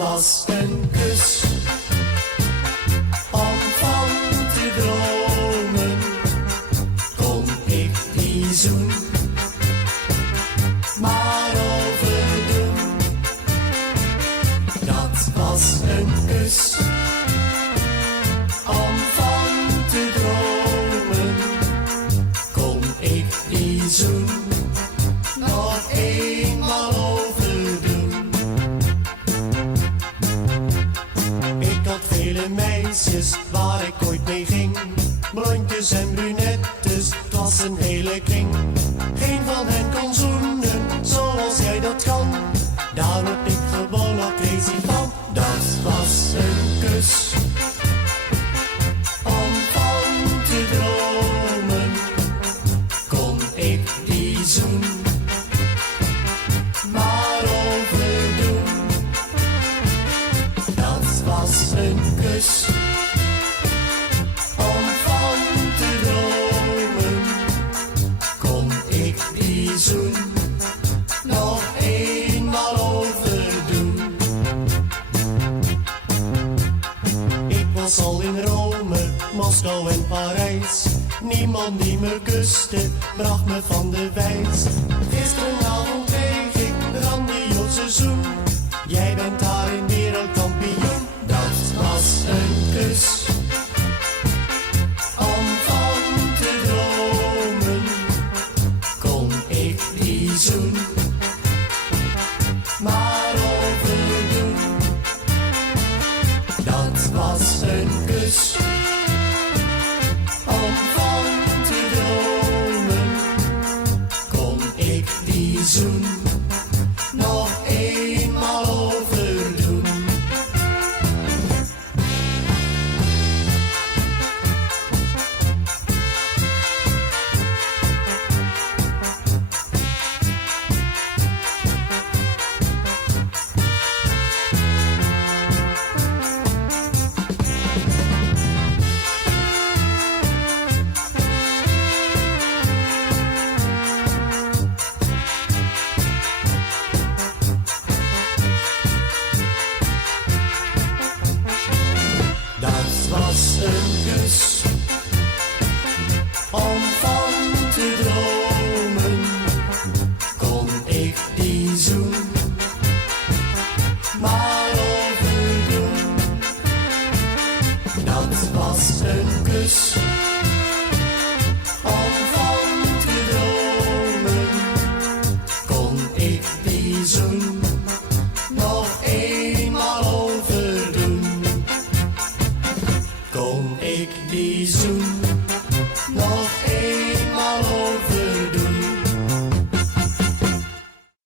was een kus om van te dromen. Kon ik die zoen maar overdoen. Dat was een kus om van te dromen. Kon ik die zoen nog eenmaal overdoen. Ik had vele meisjes waar ik ooit mee ging. Blondjes en brunettes, het was een hele kring. Geen van hen kon zoenen zoals jij dat kan. Daar word ik gewoon al crazy van. Dat was een kus om van te dromen. Kon ik die zoen maar overdoen. Dat was een kus om van te dromen. Kon ik die zoen nog eenmaal overdoen. Ik was al in Rome, Moskou en Parijs. Niemand die me kuste, bracht me van de wijs. Gisterenavond kreeg ik een grandioze zoen. Jij bent daar